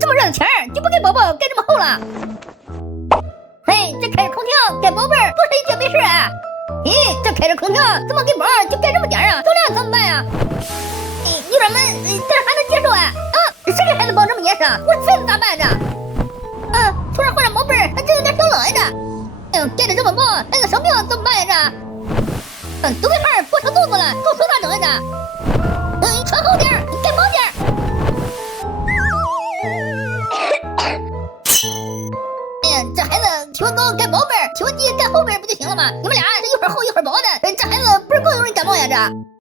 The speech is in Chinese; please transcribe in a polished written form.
这么热的天儿，就不给宝宝盖这么厚了。嘿，这开着空调给宝贝儿多睡一觉没事啊？咦，这开着空调怎么给宝就盖这么点啊？着凉怎么办呀？有点闷，但是还能接受啊。谁给孩子包这么严实？我是孙子咋办着？突然换上宝贝儿，这有点小冷呀这。盖的这么薄，孩子生病怎么办呀这？都给孩儿裹成肚子了，够手咋整呀这？穿厚点，盖薄点。这孩子体温高盖薄被，体温低盖厚被不就行了吗？你们俩这一会儿厚一会儿薄的，这孩子不是更容易感冒呀这？